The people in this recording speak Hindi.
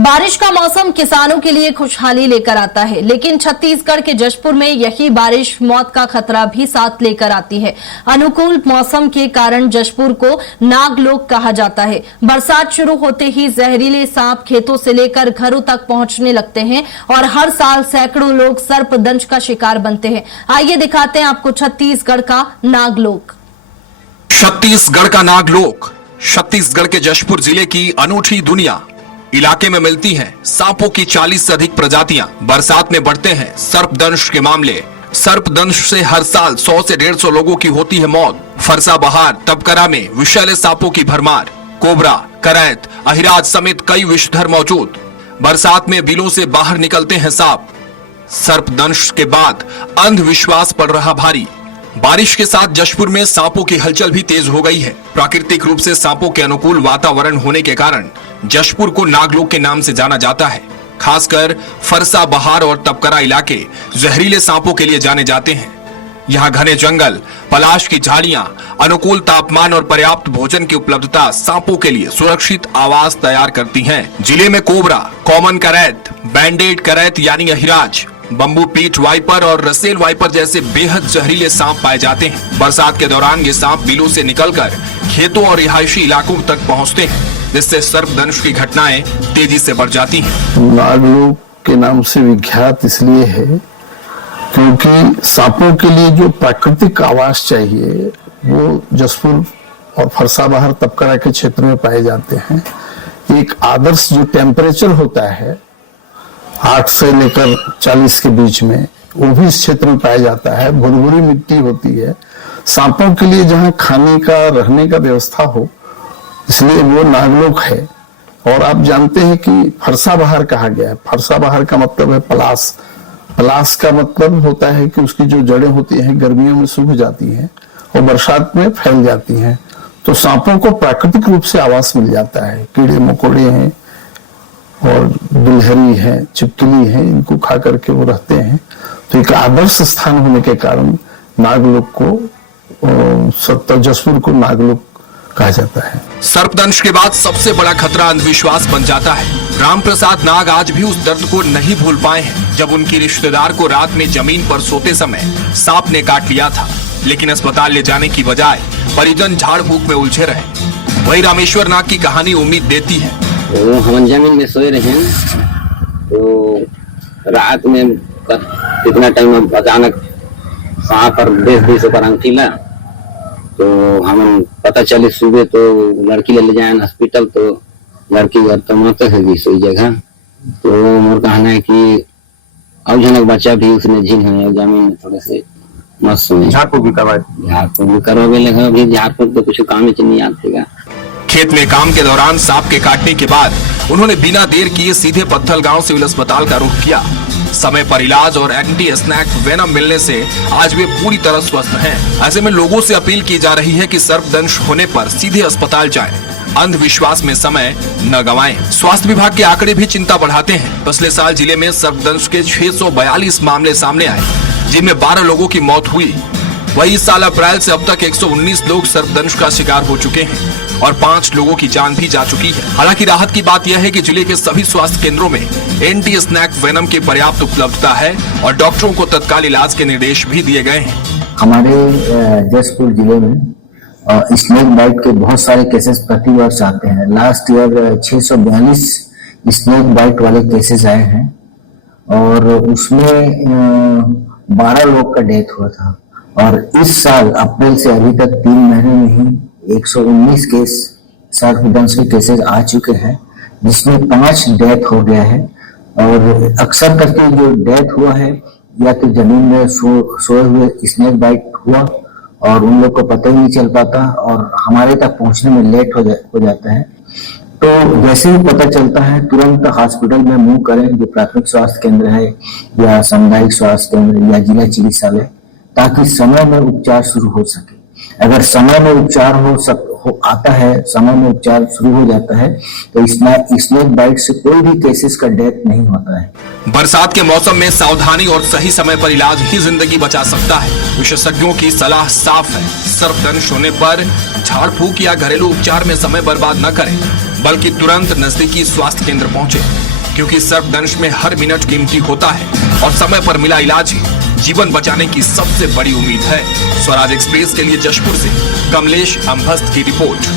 बारिश का मौसम किसानों के लिए खुशहाली लेकर आता है, लेकिन छत्तीसगढ़ के जशपुर में यही बारिश मौत का खतरा भी साथ लेकर आती है। अनुकूल मौसम के कारण जशपुर को नागलोक कहा जाता है। बरसात शुरू होते ही जहरीले सांप खेतों से लेकर घरों तक पहुंचने लगते हैं और हर साल सैकड़ों लोग सर्पदंश का शिकार बनते हैं। आइए दिखाते हैं आपको छत्तीसगढ़ का नागलोक। छत्तीसगढ़ का नागलोक छत्तीसगढ़ के जशपुर जिले की अनूठी दुनिया। इलाके में मिलती हैं सांपों की 40 से अधिक प्रजातियां। बरसात में बढ़ते हैं सर्पदंश के मामले। सर्पदंश से हर साल 100 से 150 लोगों की होती है मौत। फरसा बहार तबकरा में विषैले सांपों की भरमार। कोबरा, करैत, अहिराज समेत कई विषधर मौजूद। बरसात में बिलों से बाहर निकलते हैं सांप। सर्पदंश के बाद अंधविश्वास पड़ रहा भारी। बारिश के साथ जशपुर में सांपों की हलचल भी तेज हो गई है। प्राकृतिक रूप से सांपों के अनुकूल वातावरण होने के कारण जशपुर को नागलोक के नाम से जाना जाता है। खासकर फरसा बहार और तबकरा इलाके जहरीले सांपों के लिए जाने जाते हैं। यहाँ घने जंगल, पलाश की झाड़ियां, अनुकूल तापमान और पर्याप्त भोजन की उपलब्धता सांपों के लिए सुरक्षित आवास तैयार करती हैं। जिले में कोबरा, कॉमन करैत, बैंडेड करैत यानी अहिराज, बम्बू पीठ वाइपर और रसेल वाइपर जैसे बेहद जहरीले सांप पाए जाते हैं। बरसात के दौरान ये सांप बिलों से निकलकर खेतों और रिहायशी इलाकों तक पहुंचते हैं, जिससे सर्पदंश की घटनाएं तेजी से बढ़ जाती हैं। नागलोक के नाम से विख्यात इसलिए है क्योंकि सांपों के लिए जो प्राकृतिक आवास चाहिए वो जशपुर और फरसा बहार तबकरा के क्षेत्र में पाए जाते हैं। एक आदर्श जो टेम्परेचर होता है 8 से लेकर 40 के बीच में, वो भी इस क्षेत्र में पाया जाता है। भुरभुरी मिट्टी होती है। सांपों के लिए जहाँ खाने का, रहने का व्यवस्था हो, इसलिए वो नागलोक है। और आप जानते हैं कि फरसा बहार कहा गया है। फरसा बहार का मतलब है पलाश। पलाश का मतलब होता है कि उसकी जो जड़ें होती हैं गर्मियों में सूख जाती हैं और बरसात में फैल जाती हैं। तो सांपों को प्राकृतिक रूप से आवास मिल जाता है। कीड़े मकोड़े हैं और दुलहरी है, छिपकली है, इनको खा करके वो रहते हैं। तो एक आदर्श स्थान होने के कारण नागलोक को, जशपुर को नागलोक कहा जाता है। सर्पदंश के बाद सबसे बड़ा खतरा अंधविश्वास बन जाता है। राम प्रसाद नाग आज भी उस दर्द को नहीं भूल पाए हैं जब उनकी रिश्तेदार को रात में जमीन पर सोते समय सांप ने काट लिया था, लेकिन अस्पताल ले जाने की बजाय परिजन झाड़ फूक में उलझे रहे। वही रामेश्वर नाग की कहानी उम्मीद देती है। तो हम जमीन में सोए रहे, तो रात में कितना टाइम अचानक सांप पर देश पर अंगीला, तो हम पता चले सुबह तो लड़की ले जाए हॉस्पिटल, तो लड़की घर तो मत है सोई जगह। तो मोर कहना है कि अब जनक बच्चा भी उसने झील है जमीन में थोड़े से मस्त सुने झाड़ फूक भी करवाए लगा। अभी झाड़ फूक तो कुछ काम ही नहीं आतेगा। खेत में काम के दौरान सांप के काटने के बाद उन्होंने बिना देर किए सीधे पत्थल गांव सिविल अस्पताल का रुख किया। समय पर इलाज और एंटी स्नैक वेनम मिलने से आज वे पूरी तरह स्वस्थ हैं। ऐसे में लोगों से अपील की जा रही है कि सर्पदंश होने पर सीधे अस्पताल जाएं। अंधविश्वास में समय न गंवाएं। स्वास्थ्य विभाग के आंकड़े भी चिंता बढ़ाते हैं। पिछले साल जिले में सर्पदंश के 642 मामले सामने आए, जिनमें 12 लोगों की मौत हुई। वही इस साल अप्रैल से अब तक 119 लोग सर्पदंश का शिकार हो चुके हैं और 5 लोगों की जान भी जा चुकी है। हालांकि राहत की बात यह है कि जिले के सभी स्वास्थ्य केंद्रों में एंटी स्नैक वेनम की पर्याप्त उपलब्धता है और डॉक्टरों को तत्काल इलाज के निर्देश भी दिए गए हैं। हमारे जशपुर जिले में स्नेक बाइट के बहुत सारे केसेस प्रति वर्ष आते हैं। लास्ट ईयर 642 स्नेक बाइट वाले केसेस आए हैं और उसमें 12 लोग का डेथ हुआ था। और इस साल अप्रैल से अभी तक 3 महीने में ही 119 केस सर्पदंश के केसेस आ चुके हैं, जिसमें 5 डेथ हो गया है। और अक्सर करके जो डेथ हुआ है या तो जमीन में सोए हुए स्नेक बाइट हुआ और उन लोग को पता ही नहीं चल पाता और हमारे तक पहुंचने में लेट हो जाता है। तो जैसे ही पता चलता है तुरंत हॉस्पिटल में मूव करें, जो प्राथमिक स्वास्थ्य केंद्र है या सामुदायिक स्वास्थ्य केंद्र या जिला चिकित्सालय, ताकि समय में उपचार शुरू हो सके। अगर समय में उपचार आता है, समय में उपचार शुरू हो जाता है, तो स्नेक बाइट से कोई भी केसेस का डेथ नहीं होता है। बरसात के मौसम में सावधानी और सही समय पर इलाज ही जिंदगी बचा सकता है। विशेषज्ञों की सलाह साफ है, सर्पदंश होने पर झाड़ फूक या घरेलू उपचार में समय बर्बाद न करें, बल्कि तुरंत नजदीकी स्वास्थ्य केंद्र पहुंचे। क्योंकि सर्पदंश में हर मिनट कीमती होता है और समय पर मिला इलाज ही जीवन बचाने की सबसे बड़ी उम्मीद है। स्वराज एक्सप्रेस के लिए जशपुर से कमलेश अंबस्त की रिपोर्ट।